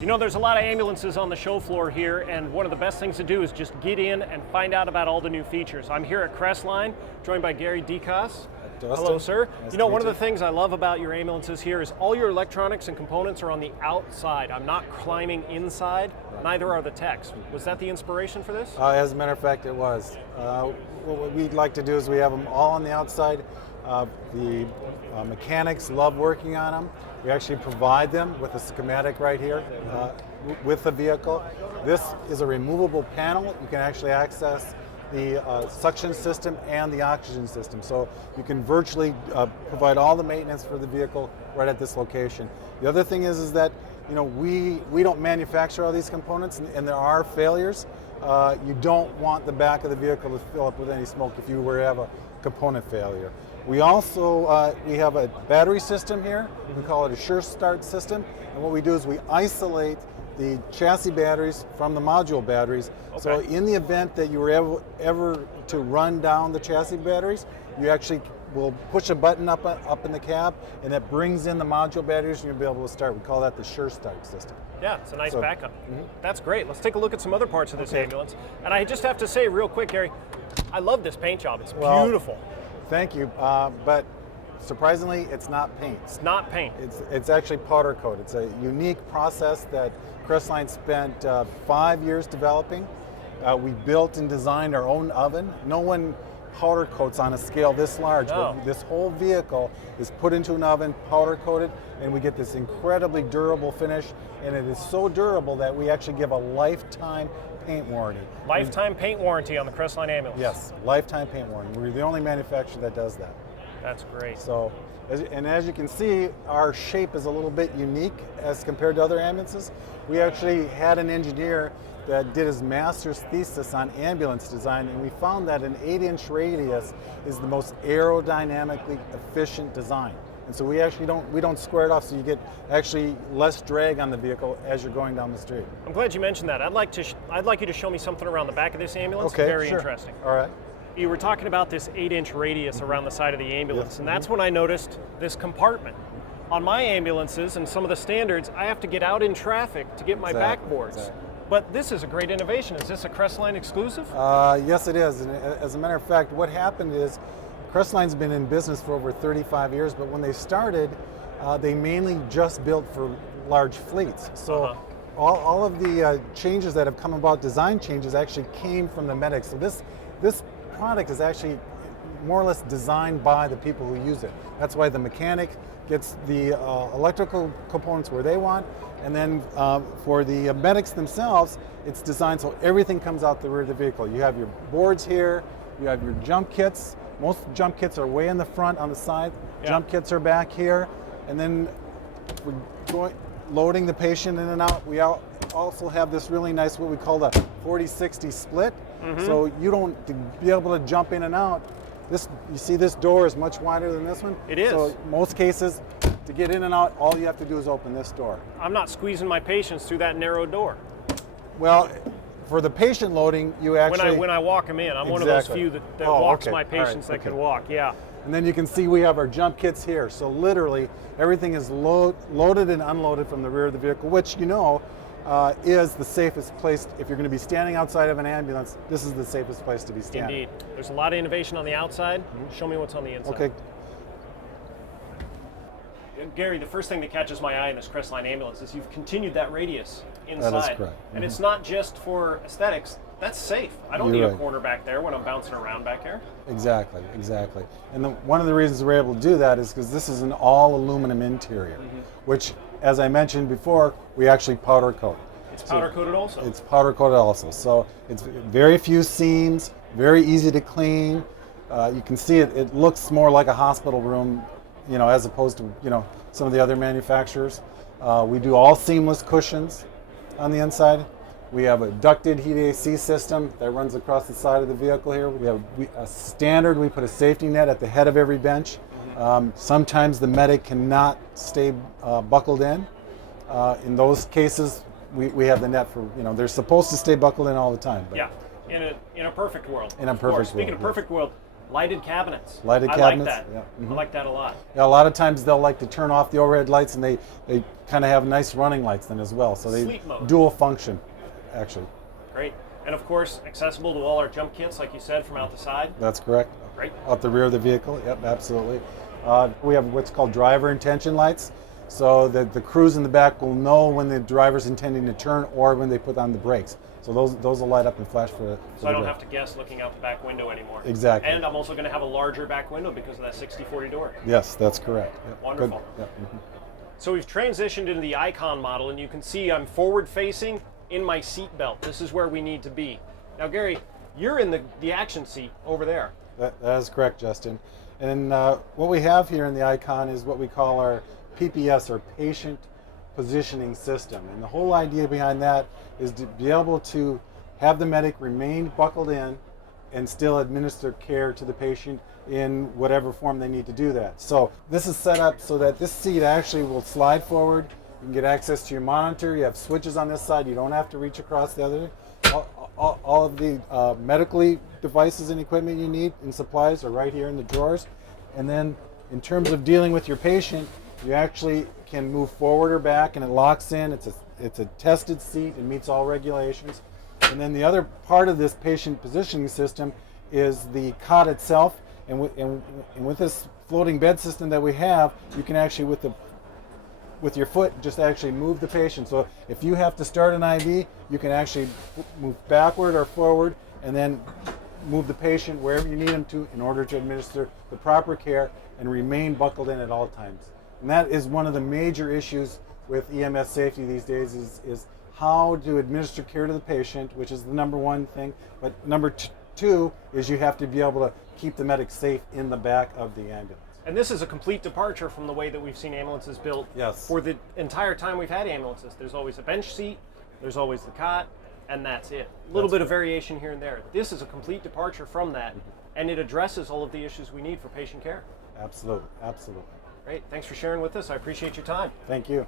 You know, there's a lot of ambulances on the show floor here, and one of the best things to do is just get in and find out about all the new features. I'm here at Crestline, joined by Gary DeCos. Hello, sir. Nice you know, to one meet of the things I love about your ambulances here is all your electronics and components are on the outside. I'm not climbing inside, neither are the techs. Was that the inspiration for this? As a matter of fact, it was. What we'd like to do is we have them all on the outside. The mechanics love working on them. We actually provide them with a schematic right here with the vehicle. This is a removable panel. You can actually access the suction system and the oxygen system. So you can virtually provide all the maintenance for the vehicle right at this location. The other thing is that we don't manufacture all these components, and there are failures. You don't want the back of the vehicle to fill up with any smoke if you were to have a component failure. We also we have a battery system here. We call it a Surestart System, and what we do is we isolate the chassis batteries from the module batteries. Okay. So in the event that you were ever to run down the chassis batteries, you actually will push a button up in the cab, and that brings in the module batteries, and you'll be able to start. We call that the Surestart System. Yeah, it's a nice backup. That's great. Let's take a look at some other parts of this ambulance. And I just have to say real quick, Gary, I love this paint job. It's beautiful. Thank you, but surprisingly, it's not paint. It's not paint. It's actually powder coat. It's a unique process that Crestline spent 5 years developing. We built and designed our own oven. No one powder coats on a scale this large. No. But this whole vehicle is put into an oven, powder coated, and we get this incredibly durable finish. And it is so durable that we actually give a lifetime paint warranty. Lifetime paint warranty on the Crestline ambulance. Yes, lifetime paint warranty. We're the only manufacturer that does that. That's great. So, as you can see, our shape is a little bit unique as compared to other ambulances. We actually had an engineer that did his master's thesis on ambulance design, and we found that an 8-inch radius is the most aerodynamically efficient design. And so we actually don't square it off, so you get actually less drag on the vehicle as you're going down the street. I'm glad you mentioned that. I'd like you to show me something around the back of this ambulance. Okay, Very sure. interesting. All right. You were talking about this 8-inch radius around the side of the ambulance, Yes. and that's when I noticed this compartment. On my ambulances and some of the standards, I have to get out in traffic to get my backboards. Exactly. But this is a great innovation. Is this a Crestline exclusive? Yes, it is. And as a matter of fact, what happened is Crestline's been in business for over 35 years, but when they started, they mainly just built for large fleets. So all of the changes that have come about, design changes, actually came from the medics. So this product is actually more or less designed by the people who use it. That's why the mechanic gets the electrical components where they want, and then for the medics themselves, it's designed so everything comes out the rear of the vehicle. You have your boards here, you have your jump kits. Most jump kits are way in the front on the side. Yeah. Jump kits are back here, and then we're loading the patient in and out. We also have this really nice, what we call the 40-60 split. So you don't, to be able to jump in and out, you see this door is much wider than this one? It is. So in most cases, to get in and out, all you have to do is open this door. I'm not squeezing my patients through that narrow door. Well, for the patient loading, you actually... When I walk them in, I'm one of those few that walks my patients that can walk, yeah. And then you can see we have our jump kits here. So literally, everything is loaded and unloaded from the rear of the vehicle, which is the safest place. If you're going to be standing outside of an ambulance, this is the safest place to be standing. Indeed. There's a lot of innovation on the outside. Show me what's on the inside. Okay. Gary, the first thing that catches my eye in this Crestline ambulance is you've continued that radius inside. That is correct. And it's not just for aesthetics. That's safe. I don't need a corner back there when I'm bouncing around back here. Exactly. And one of the reasons we're able to do that is because this is an all aluminum interior, which, as I mentioned before, we actually powder coat. It's powder coated also. It's powder coated also. So it's very few seams, very easy to clean. You can see it looks more like a hospital room, as opposed to, some of the other manufacturers. We do all seamless cushions on the inside. We have a ducted heat AC system that runs across the side of the vehicle here. We have a standard, we put a safety net at the head of every bench. Sometimes the medic cannot stay buckled in. In those cases, we have the net for, they're supposed to stay buckled in all the time. But yeah, in a perfect world. In a perfect world. Speaking of perfect world, Lighted cabinets. Lighted I cabinets. like that. Yeah. Mhm. I like that a lot. Yeah, a lot of times they'll like to turn off the overhead lights, and they kind of have nice running lights then as well. So they Sleep mode. dual function, actually. Great. And of course, accessible to all our jump kits, like you said, from out the side. That's correct. Great. Out the rear of the vehicle. Yep, absolutely. We have what's called driver intention lights, so that the crews in the back will know when the driver's intending to turn or when they put on the brakes. So those will light up and flash for So I don't have to guess looking out the back window anymore. Exactly. And I'm also going to have a larger back window because of that 60/40 door. Yes, that's correct. Yep. Wonderful. Good. Yep. Mhm. So we've transitioned into the Icon model, and you can see I'm forward facing in my seat belt. This is where we need to be. Now, Gary, you're in the action seat over there. That is correct, Justin. And what we have here in the Icon is what we call our PPS, or Patient Positioning System. And the whole idea behind that is to be able to have the medic remain buckled in and still administer care to the patient in whatever form they need to do that. So this is set up so that this seat actually will slide forward. You can get access to your monitor. You have switches on this side. You don't have to reach across the other. All of the medically devices and equipment you need and supplies are right here in the drawers. And then in terms of dealing with your patient, you actually can move forward or back, and it locks in. It's a tested seat and meets all regulations. And then the other part of this patient positioning system is the cot itself. And with this floating bed system that we have, you can actually, with your foot, just actually move the patient. So if you have to start an IV, you can actually move backward or forward and then move the patient wherever you need them to in order to administer the proper care and remain buckled in at all times. And that is one of the major issues with EMS safety these days is how to administer care to the patient, which is the number one thing. But number two is you have to be able to keep the medic safe in the back of the ambulance. And this is a complete departure from the way that we've seen ambulances built. Yes. For the entire time we've had ambulances. There's always a bench seat, there's always the cot, and that's it. A little bit of variation here and there. This is a complete departure from that, and it addresses all of the issues we need for patient care. Absolutely, absolutely. Great. Thanks for sharing with us. I appreciate your time. Thank you.